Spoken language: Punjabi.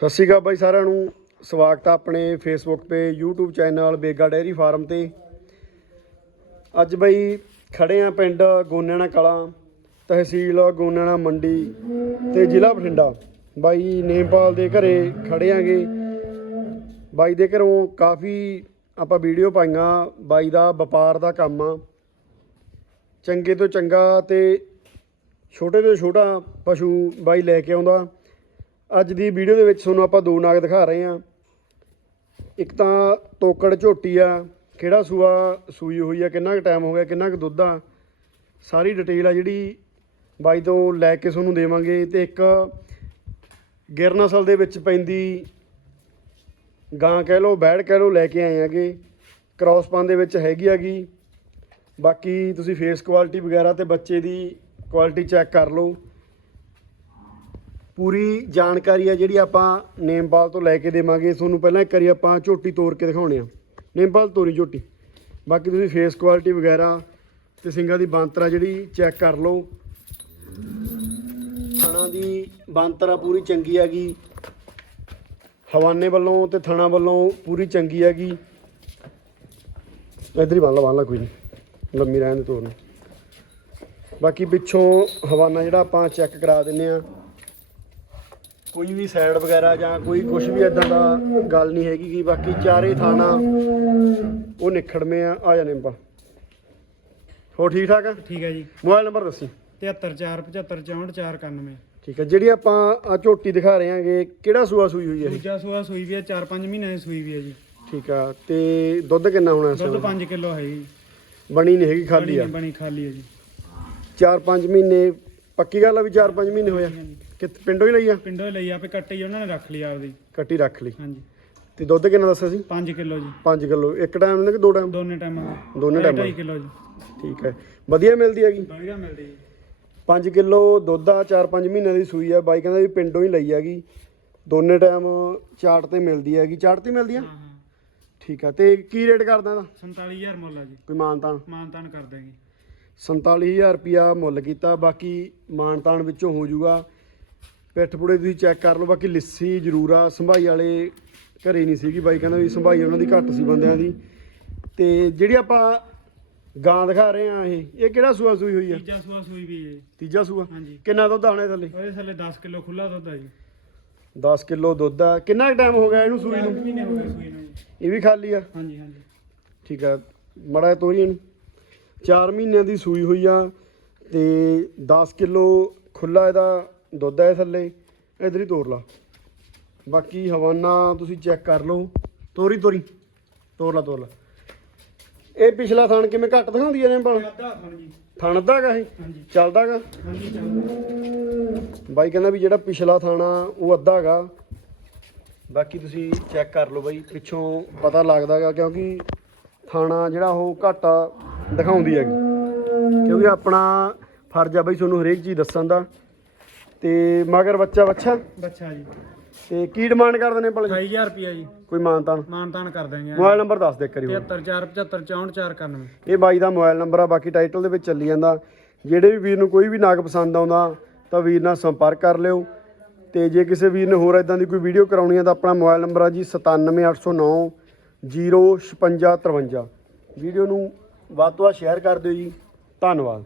ਸਤਿ ਸ਼੍ਰੀ ਅਕਾਲ ਬਾਈ ਸਾਰਿਆਂ ਨੂੰ। ਸਵਾਗਤ ਆ ਆਪਣੇ ਫੇਸਬੁੱਕ ਤੇ, YouTube ਚੈਨਲ ਬੇਗਾ ਡੇਅਰੀ ਫਾਰਮ ਤੇ। ਅੱਜ ਬਾਈ ਖੜੇ ਆ ਪਿੰਡ ਗੋਨਿਆਣਾ ਕਲਾਂ, ਤਹਿਸੀਲ ਗੋਨਿਆਣਾ ਮੰਡੀ ਤੇ ਜ਼ਿਲ੍ਹਾ ਬਠਿੰਡਾ। ਬਾਈ ਨੇਮਪਾਲ ਦੇ ਘਰੇ ਖੜੇ ਆਂਗੇ। ਬਾਈ ਦੇ ਘਰੋਂ ਕਾਫੀ ਆਪਾਂ ਵੀਡੀਓ ਪਾਈਆਂ, ਬਾਈ ਦਾ ਵਪਾਰ ਦਾ ਕੰਮ ਆ। ਚੰਗੇ ਤੋਂ ਚੰਗਾ ਤੇ ਛੋਟੇ ਤੋਂ ਛੋਟਾ ਪਸ਼ੂ ਬਾਈ ਲੈ ਕੇ ਆਉਂਦਾ। ਅੱਜ ਦੀ ਵੀਡੀਓ ਦੇ ਵਿੱਚ ਤੁਹਾਨੂੰ ਆਪਾਂ ਦੋ ਨਾਗ ਦਿਖਾ ਰਹੇ ਹਾਂ। ਇੱਕ ਤਾਂ ਤੋਕੜ ਝੋਟੀ ਆ ਕਿਹੜਾ ਸੂਆ ਸੂਈ ਹੋਈ ਆ, ਕਿੰਨਾ ਕੁ ਟਾਈਮ ਹੋ ਗਿਆ, ਕਿੰਨਾ ਕੁ ਦੁੱਧ ਆ। ਸਾਰੀ ਡਿਟੇਲ ਆ ਜਿਹੜੀ ਬਾਈ ਤੋਂ ਲੈ ਕੇ ਤੁਹਾਨੂੰ ਦੇਵਾਂਗੇ ਤੇ ਇੱਕ ਗਿਰ ਨਸਲ ਦੇ ਵਿੱਚ ਪੈਂਦੀ ਗਾਂ ਕਹਿ ਲਓ, ਬੈੜ ਕਹਿ ਲਓ ਲੈ ਕੇ ਆਏ ਆਗੇ ਕ੍ਰਾਸ ਪਾਨ ਦੇ ਵਿੱਚ ਹੈਗੀ ਹੈਗੀ। ਬਾਕੀ ਤੁਸੀਂ ਫੇਸ ਕੁਆਲਿਟੀ ਵਗੈਰਾ ਤੇ ਬੱਚੇ ਦੀ ਕੁਆਲਿਟੀ ਚੈੱਕ ਕਰ ਲਓ। ਪੂਰੀ ਜਾਣਕਾਰੀ ਆ ਜਿਹੜੀ ਆਪਾਂ ਨੇਮਪਾਲ ਤੋਂ ਲੈ ਕੇ ਦੇਵਾਂਗੇ। ਤੁਹਾਨੂੰ ਪਹਿਲਾਂ ਇੱਕ ਵਾਰੀ ਆਪਾਂ ਝੋਟੀ ਤੋੜ ਕੇ ਦਿਖਾਉਣੇ ਆ। ਨੇਮਪਾਲ ਤੋਰੀ ਝੋਟੀ। ਬਾਕੀ ਤੁਸੀਂ ਫੇਸ ਕੁਆਲਿਟੀ ਵਗੈਰਾ ਤੇ ਸਿੰਗਾਂ ਦੀ ਬਾਂਤਰਾ ਜਿਹੜੀ ਚੈੱਕ ਕਰ ਲਓ। ਥਣਾ ਦੀ ਬਾਂਤਰਾ ਪੂਰੀ ਚੰਗੀ ਹੈਗੀ। ਹਵਾਨੇ ਵੱਲੋਂ ਤੇ ਥਣਾ ਵੱਲੋਂ ਪੂਰੀ ਚੰਗੀ ਹੈਗੀ। ਇੱਧਰ ਹੀ ਬੰਨ ਲਾ ਬੰਨ ਲਾ ਕੋਈ ਨਹੀਂ ਲੰਮੀ ਰਹਿਣ ਦੇ ਤੋਰਨ ਬਾਕੀ ਪਿੱਛੋਂ ਹਵਾਨਾ ਜਿਹੜਾ ਆਪਾਂ ਚੈੱਕ ਕਰਾ ਦਿੰਨੇ ਆ। ਕੋਈ ਵੀ ਸਾਈਡ ਵਗੈਰਾ ਜਾਂ ਕੋਈ ਕੁਝ ਵੀ ਇਦਾਂ ਦਾ ਗੱਲ ਨਹੀਂ ਹੈਗੀ ਕਿ ਬਾਕੀ ਚਾਰੇ ਥਾਣਾ ਉਹ ਨਿਖੜਵੇਂ ਆ ਆ ਜਾਣੇ ਆਪਾਂ। ਹੋ ਠੀਕ ਠਾਕ ਆ? ਠੀਕ ਹੈ ਜੀ। ਮੋਬਾਈਲ ਨੰਬਰ ਦੱਸੀ। 7347544491 ਠੀਕ ਹੈ ਜਿਹੜੀ ਆਪਾਂ ਆ ਝੋਟੀ ਦਿਖਾ ਰਹੇ ਆਂਗੇ ਕਿਹੜਾ ਸੂਆ ਸੂਈ ਹੋਈ ਹੈ ਇਹ ਦੂਜਾ ਸੂਆ ਸੂਈ ਵੀ ਹੈ 4-5 ਮਹੀਨਿਆਂ ਦੀ ਸੂਈ ਵੀ ਹੈ ਜੀ। ਠੀਕ ਆ ਤੇ ਦੁੱਧ ਕਿੰਨਾ ਹੋਣਾ ਇਸ ਦੁੱਧ ਵੇਲੇ? 5 ਕਿਲੋ ਹੈ ਜੀ। ਬਣੀ ਨਹੀਂ ਹੈਗੀ ਖਾਲੀ ਆ। ਬਣੀ- ਬਣੀ ਖਾਲੀ ਹੈ ਜੀ। 4-5 ਮਹੀਨੇ ਪੱਕੀ ਗੱਲ ਆ ਵੀ 4-5 ਮਹੀਨੇ ਹੋਇਆ ਹਾਂਜੀ। ਕਿ ਪਿੰਡੋਂ ਹੀ ਲਈ ਆ? ਪਿੰਡੋਂ ਹੀ ਲਈ ਆਪੇ ਕੱਟੇ ਉਹਨਾਂ ਨੇ ਰੱਖ ਲਈ ਆਪਦੀ। ਕੱਟੀ ਰੱਖ ਲਈ। ਹਾਂਜੀ। ਤੇ ਦੁੱਧ ਕਿੰਨਾ ਦੱਸਿਆ ਸੀ? 5 ਕਿਲੋ ਜੀ। 5 ਕਿਲੋ। ਇੱਕ ਟਾਈਮ ਨੇ ਕਿ ਦੋ ਟਾਈਮ ਦੋਨੇ ਟਾਈਮਾਂ ਦੋਨੇ ਟਾਈਮਾਂ 2.5 ਕਿਲੋ ਜੀ। ਠੀਕ ਹੈ। ਵਧੀਆ ਮਿਲਦੀ ਹੈਗੀ? ਵਧੀਆ ਮਿਲਦੀ ਜੀ। 5 ਕਿਲੋ ਦੁੱਧ ਆ 4-5 ਮਹੀਨਿਆਂ ਦੀ ਸੂਈ ਆ। ਬਾਈ ਕਹਿੰਦਾ ਵੀ ਪਿੰਡੋਂ ਹੀ ਲਈ ਹੈਗੀ। ਦੋਨੇ ਟਾਈਮ ਚਾਟ ਤੇ ਮਿਲਦੀ ਹੈਗੀ। ਚਾਟ ਤੇ ਮਿਲਦੀ ਆ? ਠੀਕ ਆ। ਤੇ ਕੀ ਰੇਟ ਕਰਦਾ ਇਹਦਾ? 47000 ਮੁੱਲ ਆ ਜੀ। ਕੋਈ ਮਾਨਤਾਨ? ਮਾਨਤਾਨ ਕਰ ਦਾਂਗੇ 47000 ਰੁਪਿਆ ਮੁੱਲ ਕੀਤਾ ਬਾਕੀ ਮਾਨਤਾਨ ਵਿੱਚੋਂ ਹੋ ਜਾਊਗਾ। ਪਿੱਠ ਪੁੜੇ ਤੁਸੀਂ ਚੈੱਕ ਕਰ ਲਓ ਬਾਕੀ ਲਿੱਸੀ ਜ਼ਰੂਰ ਆ। ਸੰਭਾਈ ਵਾਲੇ ਘਰੇ ਨਹੀਂ ਸੀਗੀ ਬਾਈ ਕਹਿੰਦਾ ਵੀ ਸੰਭਾਈ ਉਹਨਾਂ ਦੀ ਘੱਟ ਸੀ ਬੰਦਿਆਂ ਦੀ। ਤੇ ਜਿਹੜੀ ਆਪਾਂ ਗਾਂ ਦਿਖਾ ਰਹੇ ਆ ਇਹ ਇਹ ਕਿਹੜਾ ਸੂਆ ਸੂਈ ਹੋਈ ਆ? ਤੀਜਾ ਸੂਆ ਸੂਈ ਵੀ ਹੈ। ਤੀਜਾ ਸੂਆ? ਹਾਂਜੀ। ਕਿੰਨਾ ਦੁੱਧ ਇਹ ਥੱਲੇ? ਉਹਦੇ ਥੱਲੇ 10 ਕਿਲੋ ਖੁੱਲਾ ਦੁੱਧ ਆ ਜੀ। 10 ਕਿਲੋ ਦੁੱਧ ਆ। ਕਿੰਨਾ ਟਾਈਮ ਹੋ ਗਿਆ ਇਹਨੂੰ ਸੂਈ ਨੂੰ? ਮਹੀਨੇ ਹੋ ਗਏ ਸੂਈ ਨੂੰ। ਜੀ ਇਹ ਵੀ ਖਾਲੀ ਆ? ਹਾਂਜੀ ਹਾਂਜੀ। ਠੀਕ ਆ। ਮੜਾ ਤੋਰੀ ਇਹਨੂੰ। 4 ਮਹੀਨਿਆਂ ਦੀ ਸੂਈ ਹੋਈ ਆ ਤੇ 10 ਕਿਲੋ ਖੁੱਲਾ ਇਹਦਾ ਦੁੱਧ ਹੈ ਥੱਲੇ ਇਧਰ ਹੀ ਤੋੜ ਲਾ। ਬਾਕੀ ਹਵਾਨਾ ਤੁਸੀਂ ਚੈੱਕ ਕਰ ਲਓ। ਤੋਰੀ ਤੋਰੀ। ਤੋੜ ਲਾ ਤੋੜ ਲਾ। ਇਹ ਪਿਛਲਾ ਥਣ ਕਿਵੇਂ ਘੱਟ ਦਿਖਾਉਂਦੀ ਐ ਨੇ ਬਲ ਥਣ ਅੱਧਾ ਗਾ ਇਹ? ਹਾਂਜੀ। ਚੱਲਦਾਗਾ ਹਾਂਜੀ ਚੱਲ ਬਾਈ ਕਹਿੰਦਾ ਵੀ ਜਿਹੜਾ ਪਿਛਲਾ ਥਾਣਾ ਉਹ ਅੱਧਾ ਗਾ ਬਾਕੀ ਤੁਸੀਂ ਚੈੱਕ ਕਰ ਲਓ ਬਾਈ ਪਿੱਛੋਂ ਪਤਾ ਲੱਗਦਾਗਾ ਕਿਉਂਕਿ ਥਾਣਾ ਜਿਹੜਾ ਉਹ ਘੱਟ ਦਿਖਾਉਂਦੀ ਹੈਗੀ। ਕਿਉਂਕਿ ਆਪਣਾ ਫਰਜ਼ ਆ ਬਾਈ ਤੁਹਾਨੂੰ ਹਰੇਕ ਚੀਜ਼ ਦੱਸਣ ਦਾ। ਤੇ ਮਗਰ ਬੱਚਾ ਬੱਚਾ? ਬੱਚਾ ਜੀ। ਤੇ ਕੀ ਡਿਮਾਂਡ ਕਰਦੇ ਨੇ ਭਲੇ 28000 ਰੁਪਿਆ ਜੀ। ਕੋਈ ਮਾਨਤਾਨ ਮਾਨਤਾਨ ਕਰ ਦਾਂਗੇ ਮੋਬਾਈਲ ਨੰਬਰ ਦੱਸ ਦੇ ਕਰਿਓ 73475 ਇਹ ਬਾਈ ਦਾ ਮੋਬਾਈਲ ਨੰਬਰ ਆ ਬਾਕੀ ਟਾਈਟਲ ਦੇ ਵਿੱਚ ਚੱਲੀ ਜਾਂਦਾ। ਜਿਹੜੇ ਵੀ ਵੀਰ ਨੂੰ ਕੋਈ ਵੀ ਨਾਗ ਪਸੰਦ ਆਉਂਦਾ ਤਾਂ ਵੀਰ ਨਾਲ ਸੰਪਰਕ ਕਰ ਲਿਓ। ਤੇ ਜੇ ਕਿਸੇ ਵੀਰ ਨੇ ਹੋਰ ਇਦਾਂ ਦੀ ਕੋਈ ਵੀਡੀਓ ਕਰਾਉਣੀ ਆ ਤਾਂ ਆਪਣਾ ਮੋਬਾਈਲ ਨੰਬਰ ਆ ਜੀ 97809 05653 ਵੀਡੀਓ ਨੂੰ ਵੱਧ ਤੋਂ ਵੱਧ ਸ਼ੇਅਰ ਕਰ ਦਿਓ ਜੀ। ਧੰਨਵਾਦ।